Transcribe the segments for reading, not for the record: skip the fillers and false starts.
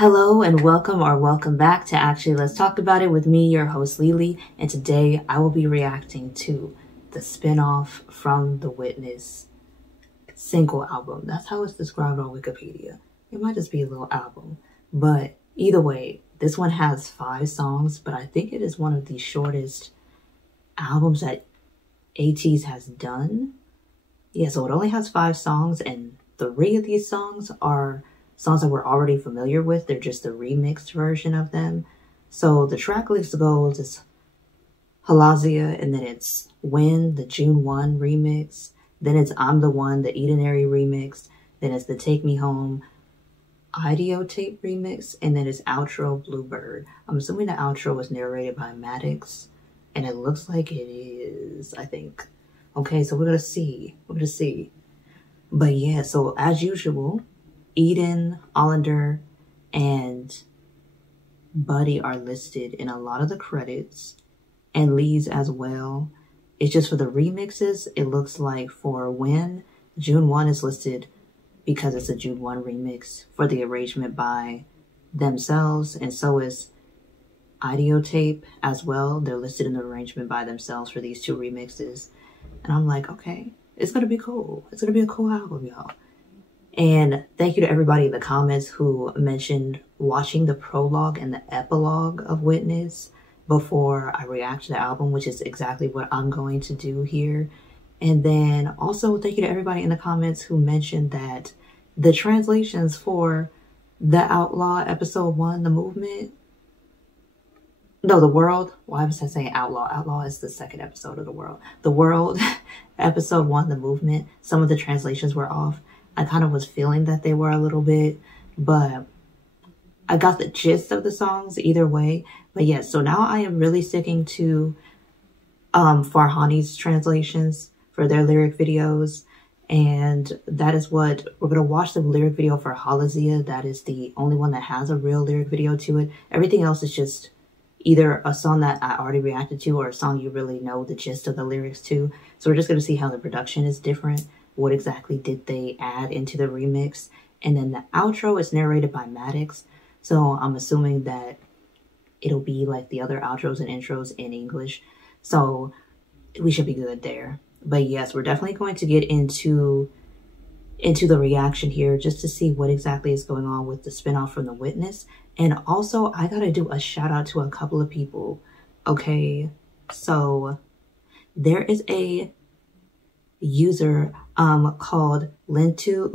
Hello and welcome or welcome back to Actually Let's Talk About It with me, your host Lily, and today I will be reacting to the spin-off from the Witness single album. That's how it's described on Wikipedia. It might just be a little album, but either way, this one has 5 songs, but I think it is one of the shortest albums that ATEEZ has done. Yeah, so it only has 5 songs, and 3 of these songs are songs that we're already familiar with. They're just the remixed version of them. So the track list goes, it's Halazia, and then it's When, the June 1 remix. Then it's I'm the One, the Edenary remix. Then it's the Take Me Home Idiotape remix. And then it's Outro Bluebird. I'm assuming the outro was narrated by Maddox. And it looks like it is, I think. Okay, so we're going to see. We're going to see. But yeah, so as usual, Eden, Allender, and Buddy are listed in a lot of the credits, and Lee's as well. It's just for the remixes, it looks like for When, June 1 is listed because it's a June 1 remix for the arrangement by themselves, and so is Idiotape as well. They're listed in the arrangement by themselves for these 2 remixes. And I'm like, okay, it's going to be cool. It's going to be a cool album, y'all. And thank you to everybody in the comments who mentioned watching the prologue and the epilogue of Witness before I react to the album, which is exactly what I'm going to do here. And then also thank you to everybody in the comments who mentioned that the translations for The Outlaw Episode 1, The Movement, no, The World, why was I saying Outlaw? Outlaw is the 2nd episode of The World. The World, Episode 1, The Movement, some of the translations were off. I kind of was feeling that they were a little bit, but I got the gist of the songs either way. But yeah, so now I am really sticking to Farhani's translations for their lyric videos. And that is what we're going to watch, the lyric video for Halazia. That is the only one that has a real lyric video to it. Everything else is just either a song that I already reacted to or a song you really know the gist of the lyrics to. So we're just going to see how the production is different. What exactly did they add into the remix? And then the outro is narrated by Maddox. So I'm assuming that it'll be like the other outros and intros in English. So we should be good there. But yes, we're definitely going to get into the reaction here just to see what exactly is going on with the spinoff from The Witness. And also, I gotta do a shout out to a couple of people. Okay, so there is a user called Lintu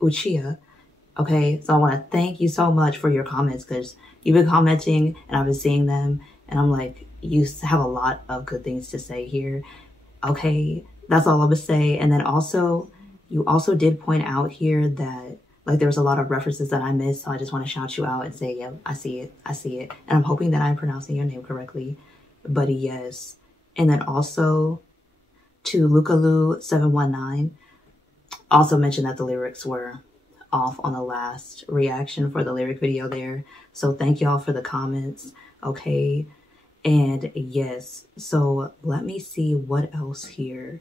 Uchiha. Okay, so I want to thank you so much for your comments, because you've been commenting and I've been seeing them, and I'm like, you have a lot of good things to say here. Okay, that's all I'm gonna say. And then also, you also did point out here that like there was a lot of references that I missed, so I just want to shout you out and say, yeah, I see it, I see it. And I'm hoping that I'm pronouncing your name correctly, buddy, yes. And then also to Lukalu719, also mentioned that the lyrics were off on the last reaction for the lyric video there. So thank y'all for the comments, okay? And yes, so let me see what else here.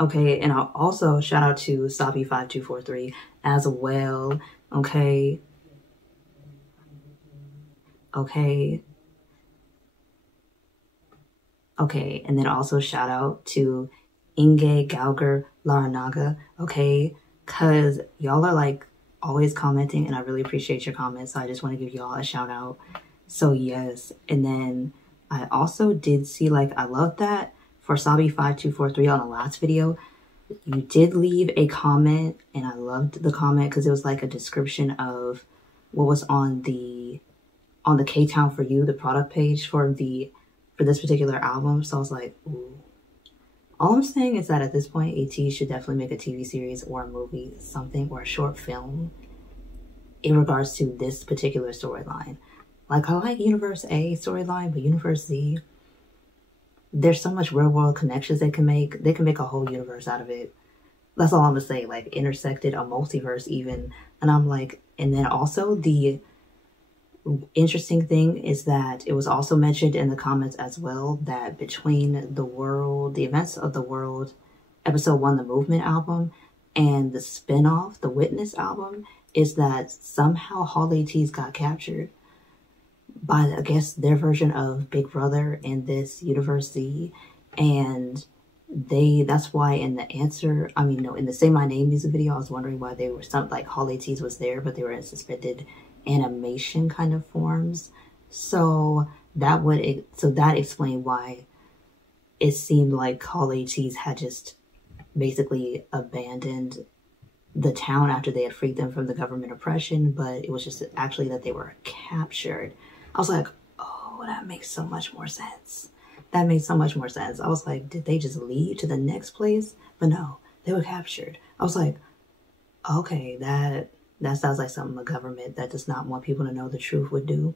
Okay, and I'll also shout out to Sabi5243 as well, okay? Okay. Okay, and then also shout out to Inge Gauger Laranaga, okay? Because y'all are like always commenting and I really appreciate your comments. So I just want to give y'all a shout out. So yes, and then I also did see, like, I love that for Sabi5243 on the last video, you did leave a comment, and I loved the comment because it was like a description of what was on the K-Town For You, the product page for this particular album. So I was like, ooh. All I'm saying is that at this point, ATEEZ should definitely make a TV series or a movie, something, or a short film in regards to this particular storyline. Like, I like Universe A storyline, but Universe Z, there's so much real world connections they can make. They can make a whole universe out of it. That's all I'm gonna say, like intersected, a multiverse even. And I'm like, and then also the interesting thing is that it was also mentioned in the comments as well that between The World, the events of The World, Episode 1, the Movement album, and the spinoff, the Witness album, is that somehow Halateez got captured by, I guess, their version of Big Brother in this university, and that's why in the answer, I mean, no, in the Say My Name music video, I was wondering why they were something like Halateez was there, but they were in suspended animation kind of forms. So that explained why it seemed like Halateez had just basically abandoned the town after they had freed them from the government oppression, but it was just actually that they were captured. I was like, oh, that makes so much more sense. That makes so much more sense. I was like, did they just leave to the next place? But no, they were captured. I was like, okay, that sounds like something a government that does not want people to know the truth would do.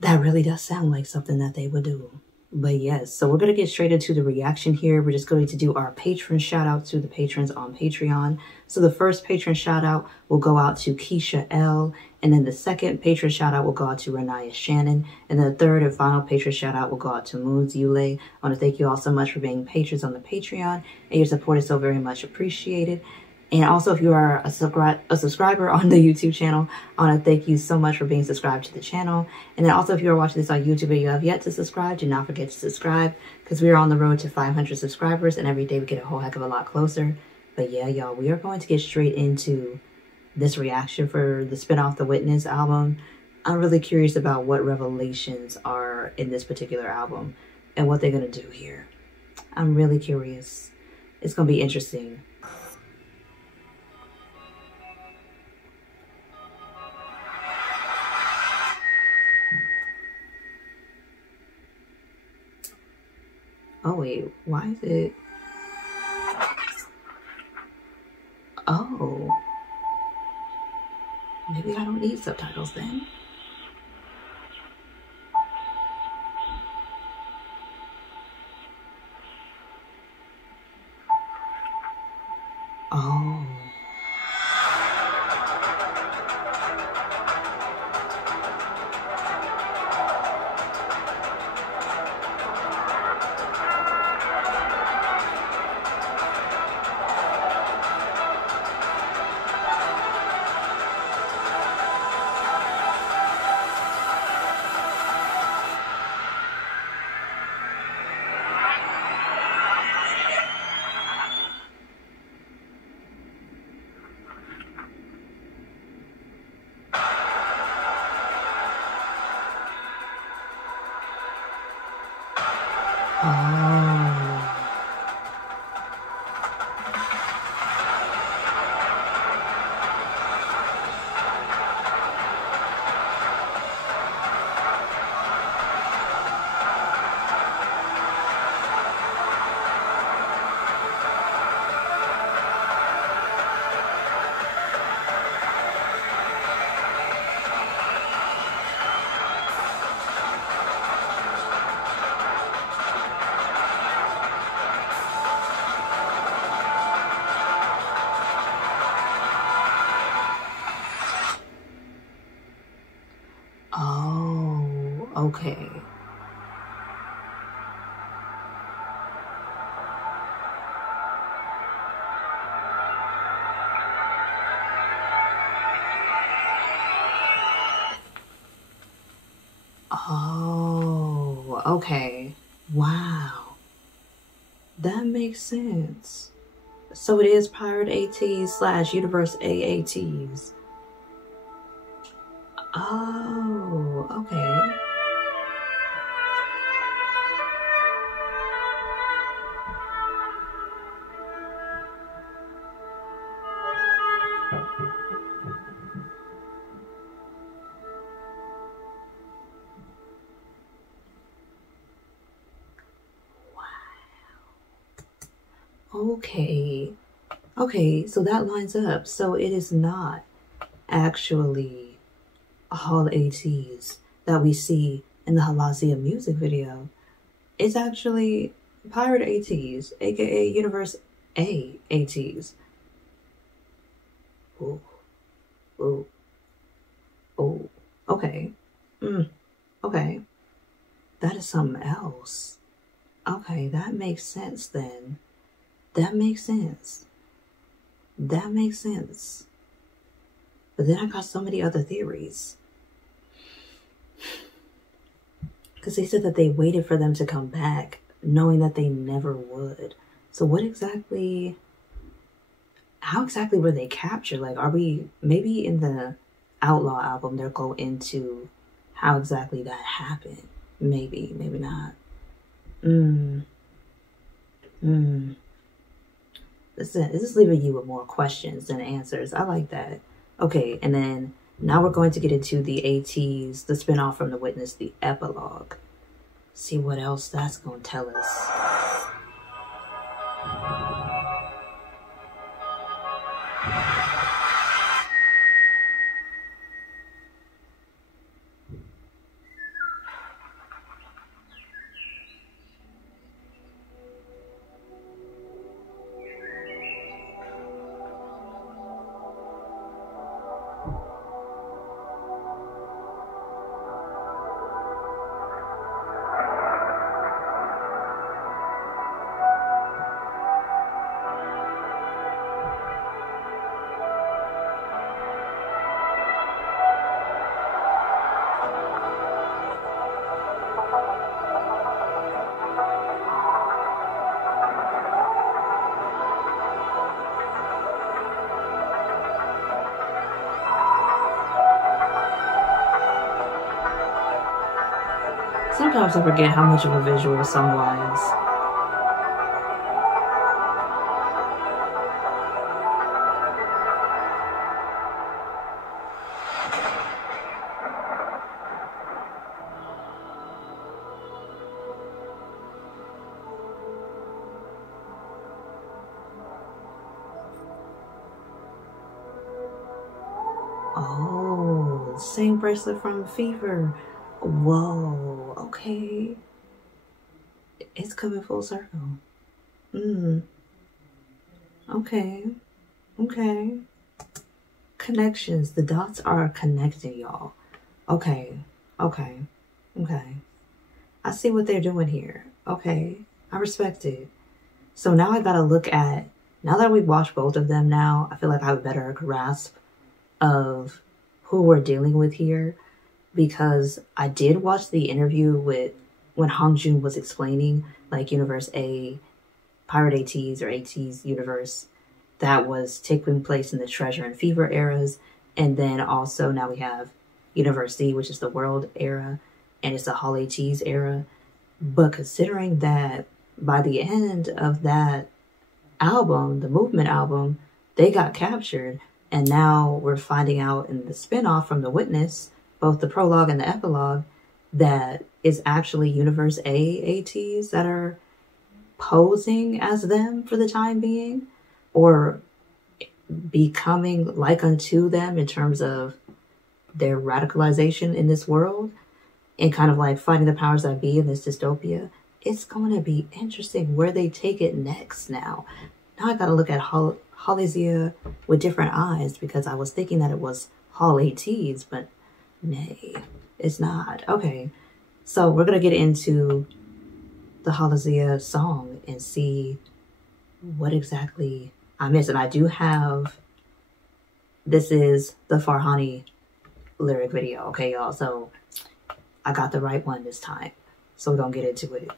That really does sound like something that they would do. But yes, so we're going to get straight into the reaction here. We're just going to do our patron shout out to the patrons on Patreon. So the first patron shout out will go out to Keisha L. And then the second patron shout out will go out to Renaya Shannon. And then the third and final patron shout out will go out to Moons Yule. I want to thank you all so much for being patrons on the Patreon. And your support is so very much appreciated. And also, if you are a subscriber on the YouTube channel, I want to thank you so much for being subscribed to the channel. And then also, if you are watching this on YouTube and you have yet to subscribe, do not forget to subscribe, because we are on the road to 500 subscribers, and every day we get a whole heck of a lot closer. But yeah, y'all, we are going to get straight into this reaction for the spinoff The Witness album. I'm really curious about what revelations are in this particular album and what they're going to do here. I'm really curious. It's going to be interesting. Oh, wait, why is it? Oh. Maybe I don't need subtitles then. Oh. Oh, okay. Oh, okay. Wow. That makes sense. So it is Pirate ATEEZ / Universe A ATEEZ. Oh, okay. Okay. Okay, so that lines up. So it is not actually Halateez that we see in the Halazia music video. It's actually Pirate ATEEZ, aka Universe A ATEEZ. Ooh. Ooh. Ooh. Okay. Okay. That is something else. Okay, that makes sense then. That makes sense. That makes sense. But then I got so many other theories. Because they said that they waited for them to come back, knowing that they never would. So what exactly, how exactly were they captured? Like, are we, maybe in the Outlaw album, they'll go into how exactly that happened. Maybe, maybe not. This is leaving you with more questions than answers. I like that. Okay, and then now we're going to get into the ATEEZ, the spinoff from The Witness, the Epilogue. See what else that's going to tell us. Sometimes I forget how much of a visual song was. Oh, same bracelet from Fever. Whoa, okay. It's coming full circle. Okay. Okay. Connections. The dots are connecting, y'all. Okay. Okay. Okay. I see what they're doing here. Okay. I respect it. So now I gotta look at, now that we've watched both of them now, I feel like I have a better grasp of who we're dealing with here. Because I did watch the interview with when Hongjun was explaining like Universe A, Pirate ATEEZ or ATEEZ universe that was taking place in the Treasure and Fever eras. And then also now we have Universe C, which is the World era, and it's the Halateez era. But considering that by the end of that album, the Movement album, they got captured. And now we're finding out in the spinoff from The Witness, both the prologue and the epilogue, that is actually Universe A ATEEZ that are posing as them for the time being, or becoming like unto them in terms of their radicalization in this world and kind of like fighting the powers that be in this dystopia. It's going to be interesting where they take it next now. Now I got to look at Halazia with different eyes because I was thinking that it was Halateez, but nay, it's not. Okay, so we're going to get into the Halazia song and see what exactly I missed. And I do have, this is the Farhani lyric video, okay, y'all? So I got the right one this time. So we're going to get into it.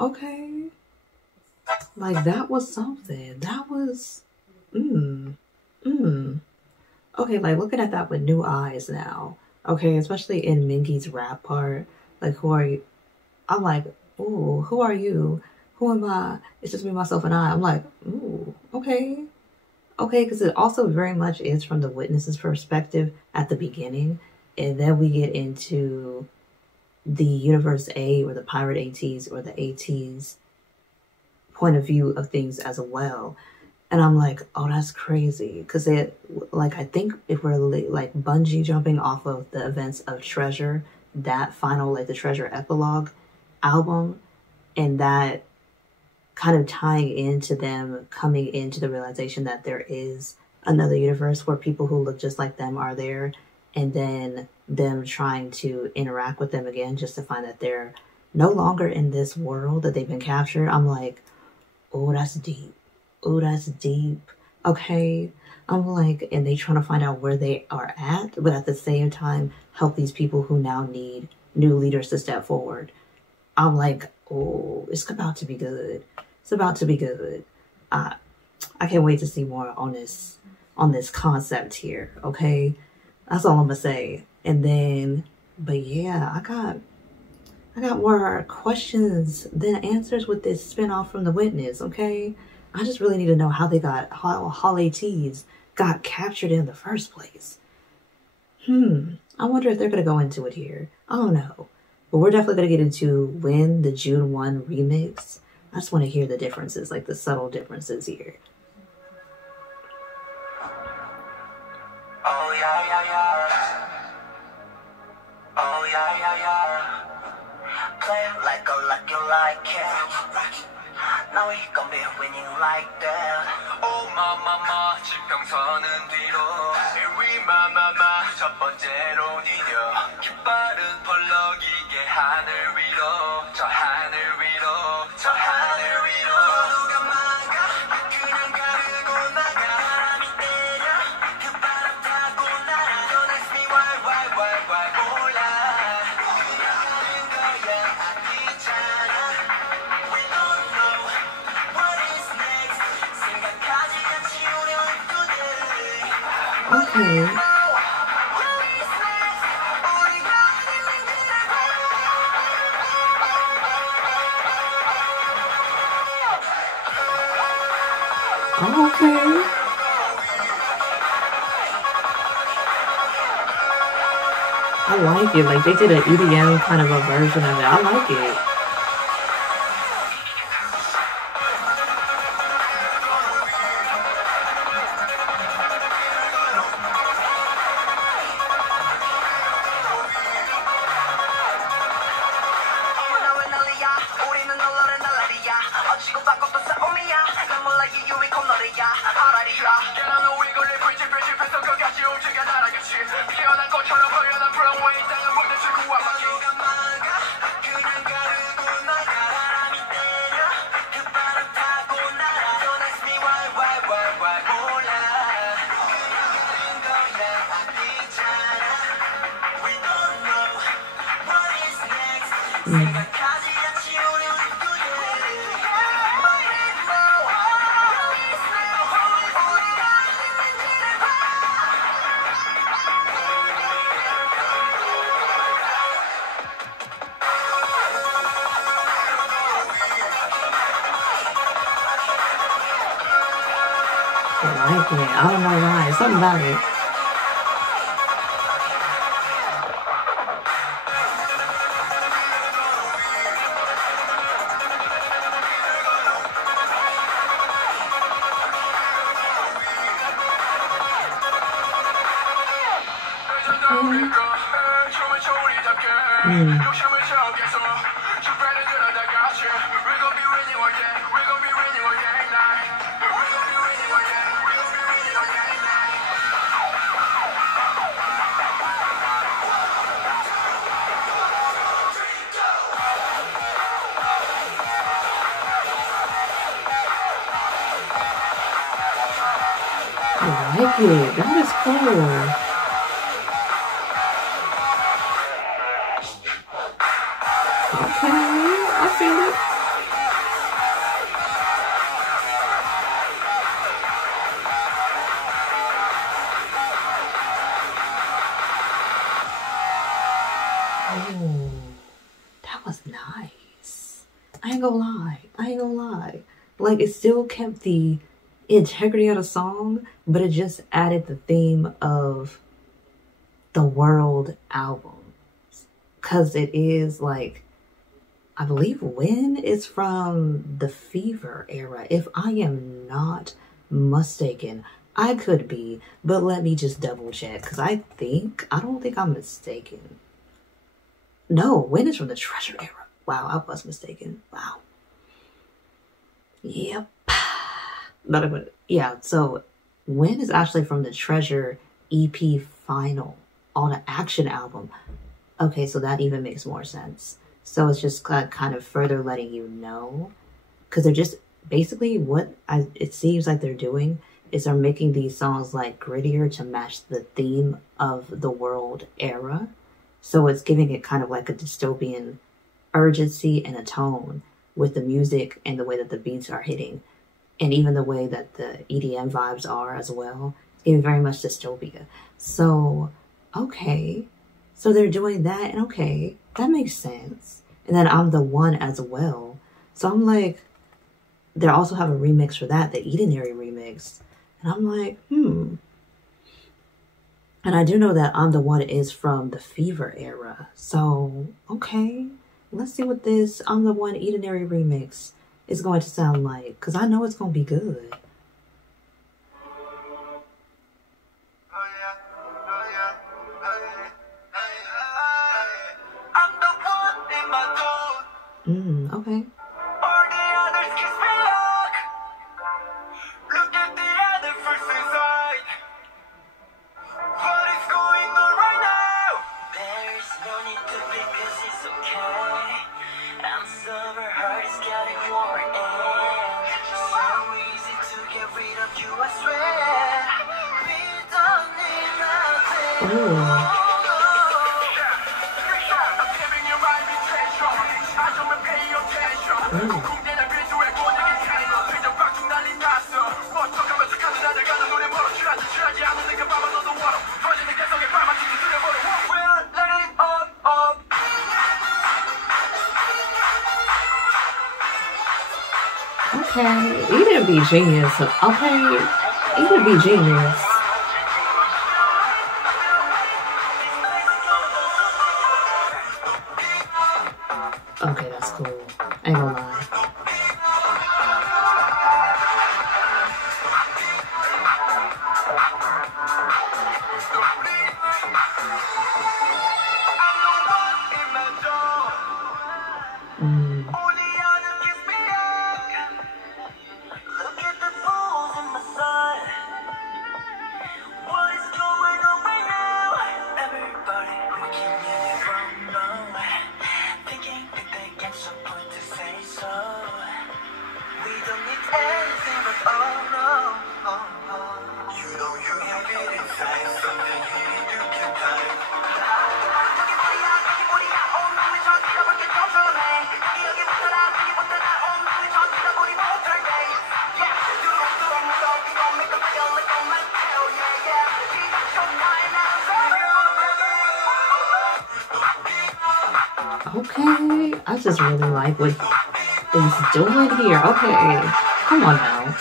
Okay. Like, that was something. That was, Okay, like, looking at that with new eyes now. Okay, especially in Mingy's rap part. Like, who are you? I'm like, ooh, who are you? Who am I? It's just me, myself, and I. I'm like, ooh, okay. Okay, because it also very much is from the witness's perspective at the beginning. And then we get into the Universe A or the Pirate ATEEZ or the ATEEZ point of view of things as well. And I'm like, oh, that's crazy. Because it, like, I think if we're like bungee jumping off of the events of Treasure, that final, like the Treasure Epilogue album, and that kind of tying into them coming into the realization that there is another universe where people who look just like them are there, and then them trying to interact with them again just to find that they're no longer in this world, that they've been captured. I'm like, oh, that's deep. Oh, that's deep. Okay. I'm like, and they trying to find out where they are at, but at the same time help these people who now need new leaders to step forward. I'm like, oh, it's about to be good. It's about to be good. I can't wait to see more on this concept here. Okay. That's all I'm gonna say. And then, but yeah, I got more questions than answers with this spinoff from The Witness. Okay. I just really need to know how Halateez got captured in the first place. I wonder if they're gonna go into it here. I don't know. But we're definitely gonna get into when the June 1 remix. I just want to hear the differences, like the subtle differences here. Oh yeah, yeah, yeah. Oh yeah, yeah, yeah. Play like you like it. Now we gon' be winning like that. Oh mama, 지평선은 뒤로. Here we mama, 첫 번째로 디뎌. 깃발은 펄럭이게 하늘 위로. 저 하늘 위로, 저 하늘 위로. 누가 막아? 그냥 가르고 나가. 바람이 때려, 그 바람 타고 날아. Don't ask me why 몰라. 우리가 가는 거야 아니잖아. We don't know what is next. 생각하지 않지 우리는 today. Okay. Okay. I like it. Like, they did an EDM kind of a version of it. I like it. I like it. I don't know why. Something about it. I like it. That is cool. Okay, I feel it. Oh, that was nice. I ain't gonna lie. I ain't gonna lie. Like, it still kept the integrity of the song, but it just added the theme of the world album. Because it is like, I believe When is from the Fever era, if I am not mistaken. I could be, but let me just double check, because I don't think I'm mistaken. No, When is from the Treasure era. Wow, I was mistaken. Wow. Yep. But yeah, so When is actually from the Treasure EP Final on the Action album. Okay, so that even makes more sense. So it's just kind of further letting you know, because they're just basically it seems like they're doing is they're making these songs like grittier to match the theme of the world era. So it's giving it kind of like a dystopian urgency and a tone with the music and the way that the beats are hitting. And even the way that the EDM vibes are as well. It's giving very much dystopia. So, okay. So they're doing that, and okay, that makes sense. And then I'm the One as well. So I'm like, they also have a remix for that, the Edenary remix. And I'm like, And I do know that I'm the One is from the Fever era. So, okay, let's see what this I'm the One Edenary remix is going to sound like, because I know it's going to be good. Okay. Okay, you didn't be genius. Okay, you didn't be genius. Okay, that's cool. I ain't gonna lie. Okay, I just really like what he's doing here. Okay, come on now.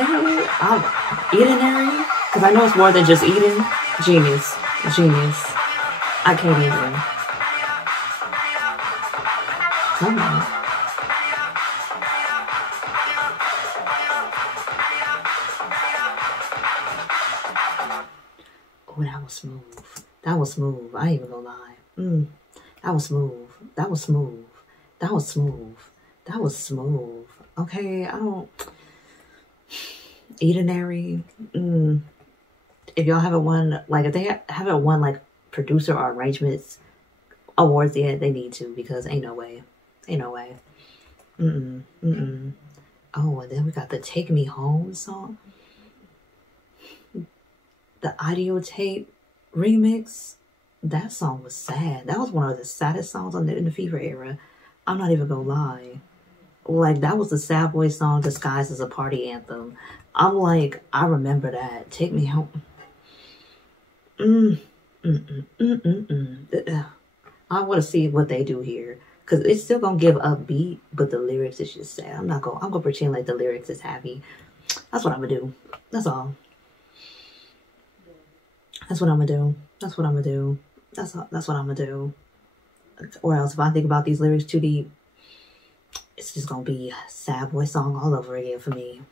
Okay, Edenary, because I know it's more than just eating. Genius, genius. I can't even. Come on. Oh, that was smooth. That was smooth. I ain't even gonna lie. That was smooth. That was smooth. That was smooth. That was smooth. Okay, I don't. Edenary. If y'all haven't won, like, if they haven't won, like, producer or arrangements awards yet, they need to, because ain't no way. Ain't no way. Oh, and then we got the Take Me Home song. The Idiotape remix. That song was sad. That was one of the saddest songs in the Fever era. I'm not even gonna lie. Like, that was the sad boy song disguised as a party anthem. I'm like, I remember that. Take Me Home. I want to see what they do here, because it's still gonna give upbeat, but the lyrics is just sad. I'm gonna pretend like the lyrics is happy. That's what I'm gonna do. That's all. That's what I'm gonna do. That's what I'm gonna do. That's what I'm gonna do. Or else, if I think about these lyrics too deep, it's just gonna be a sad boy song all over again for me.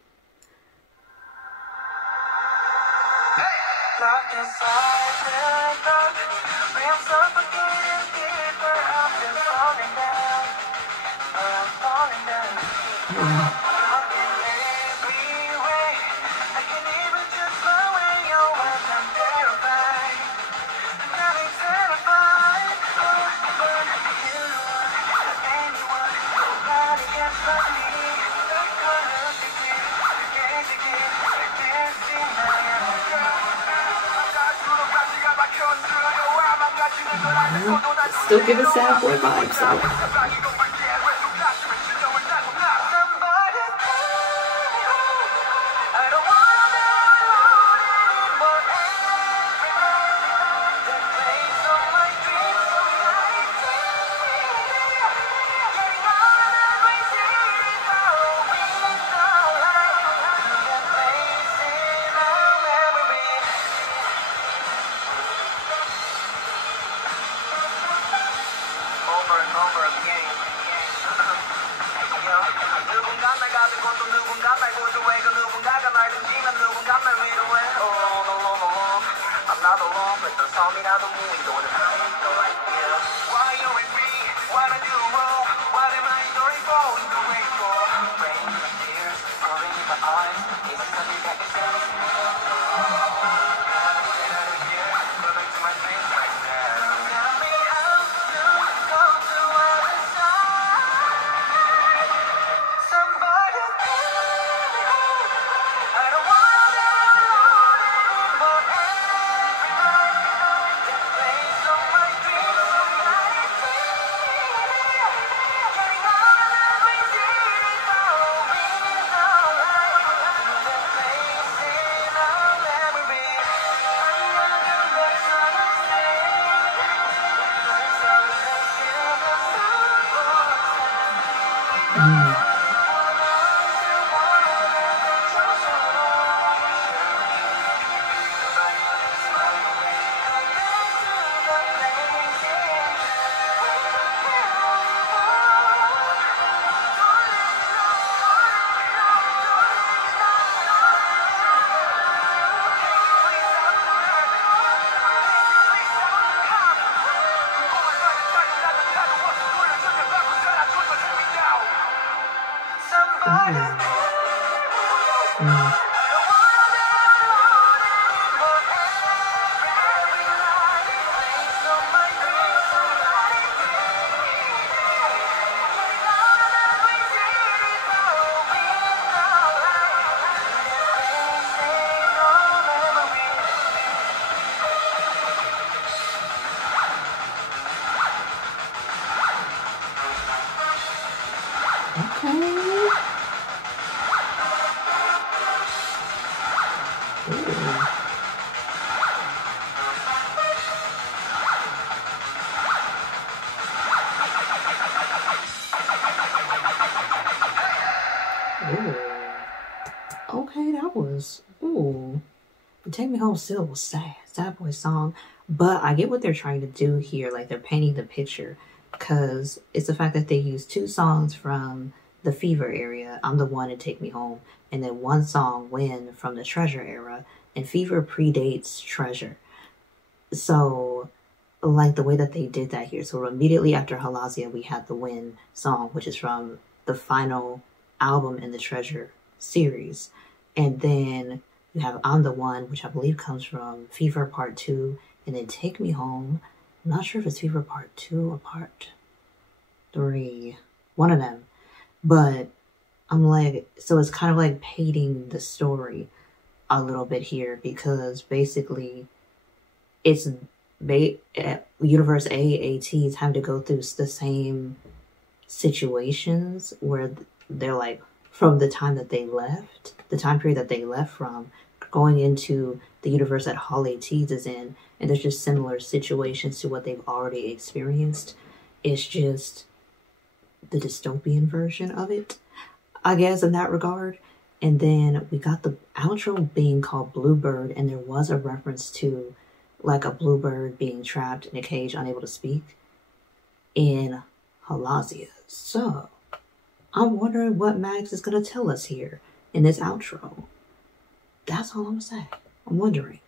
Still giving sad boy vibes, so. Okay, that was, ooh. Take Me Home still was sad boy song. But I get what they're trying to do here. Like, they're painting the picture. Because it's the fact that they use 2 songs from the Fever area, I'm the One and Take Me Home. And then 1 song, When, from the Treasure era. And Fever predates Treasure. So, like, the way that they did that here. So, immediately after Halazia, we had the When song, which is from the final album in the Treasure series. And then you have I'm the One, which I believe comes from Fever Part 2. And then Take Me Home. I'm not sure if it's Fever Part 2 or Part 3. One of them. But I'm like, so it's kind of like painting the story a little bit here. Because basically, it's Universe A, ATEEZ having to go through the same situations where they're like, from the time that they left, the time period that they left from, going into the universe that Halateez is in, and there's just similar situations to what they've already experienced. It's just the dystopian version of it, I guess, in that regard. And then we got the outro being called Bluebird, and there was a reference to like a bluebird being trapped in a cage, unable to speak, in Halazia. So, I'm wondering what Max is going to tell us here in this outro. That's all I'm going to say. I'm wondering.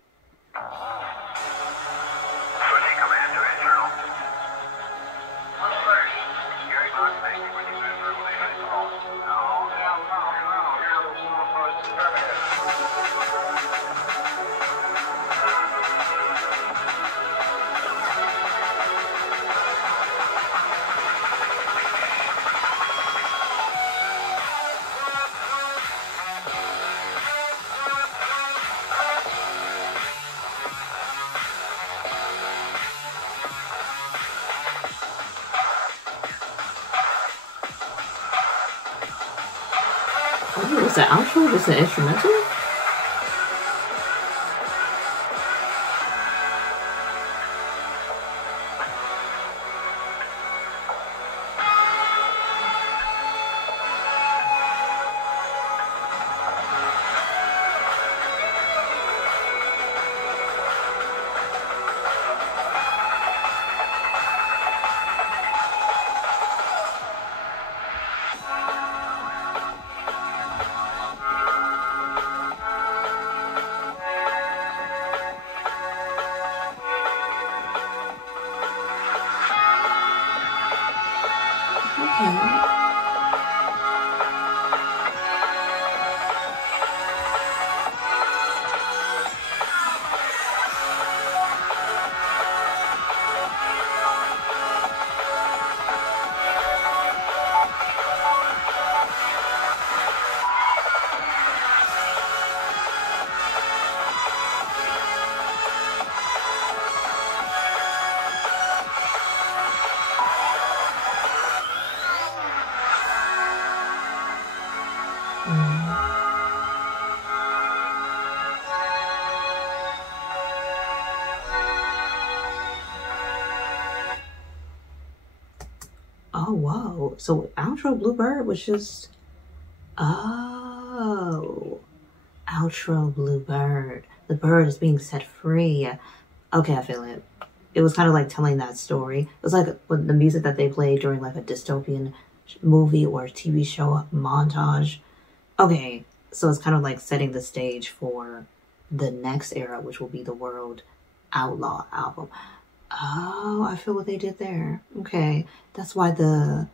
Oh, is the outro just an instrumental? Oh, whoa. So outro Bluebird was just... Oh. Outro Bluebird. The bird is being set free. Okay, I feel it. It was kind of like telling that story. It was like with the music that they played during like a dystopian movie or TV show montage. Okay, so it's kind of like setting the stage for the next era, which will be the World Outlaw album. Oh, I feel what they did there. Okay, that's why the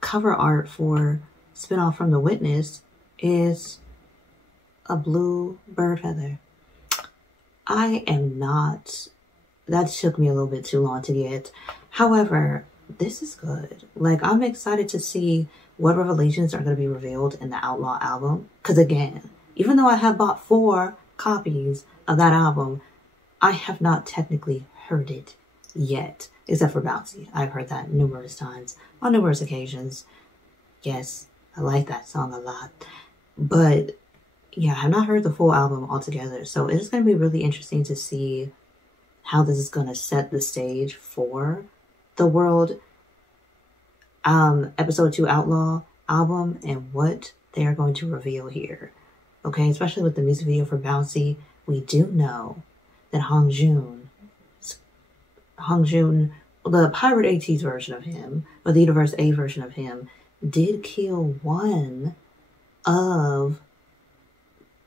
cover art for Spinoff from The Witness is a blue bird feather. I am not, that took me a little bit too long to get. However, this is good. Like, I'm excited to see what revelations are going to be revealed in the Outlaw album. Because again, even though I have bought 4 copies of that album, I have not technically heard it yet. Except for Bouncy. I've heard that numerous times, on numerous occasions. Yes, I like that song a lot. But yeah, I have not heard the full album altogether. So it is going to be really interesting to see how this is going to set the stage for the World Episode 2 Outlaw album and what they are going to reveal here. Okay, especially with the music video for Bouncy, we do know that Hongjoon, the Pirate ATEEZ version of him, or the Universe A version of him, did kill one of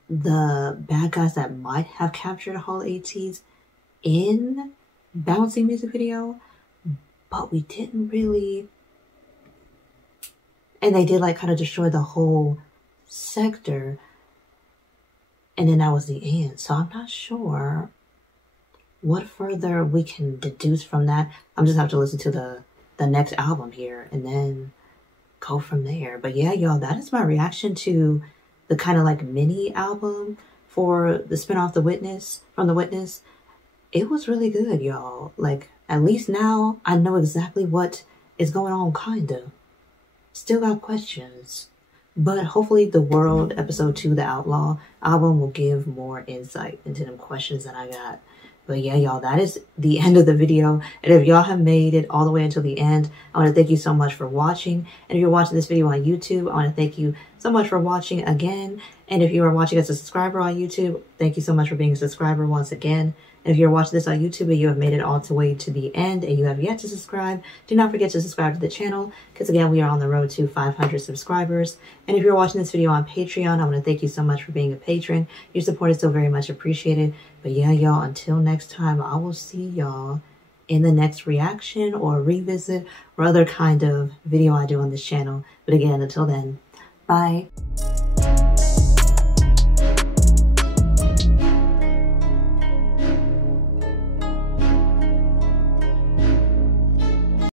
the bad guys that might have captured Halateez in Bouncy music video, but we didn't really. And they did like kind of destroy the whole sector, and then that was the end. So I'm not sure what further we can deduce from that. I'm just have to listen to the next album here and then go from there. But yeah, y'all, that is my reaction to the kind of like mini album for the spinoff from The Witness. It was really good, y'all. Like, at least now I know exactly what is going on, kind of. Still got questions. But hopefully the World Episode 2, The Outlaw album, will give more insight into them questions that I got. But yeah, y'all, that is the end of the video. And if y'all have made it all the way until the end, I want to thank you so much for watching. And if you're watching this video on YouTube, I want to thank you so much for watching again. And if you are watching as a subscriber on YouTube, thank you so much for being a subscriber once again. And if you're watching this on YouTube and you have made it all the way to the end and you have yet to subscribe, do not forget to subscribe to the channel, because again, we are on the road to 500 subscribers. And if you're watching this video on Patreon, I want to thank you so much for being a patron. Your support is so very much appreciated. But yeah, y'all, until next time, I will see y'all in the next reaction or revisit or other kind of video I do on this channel. But again, until then, bye.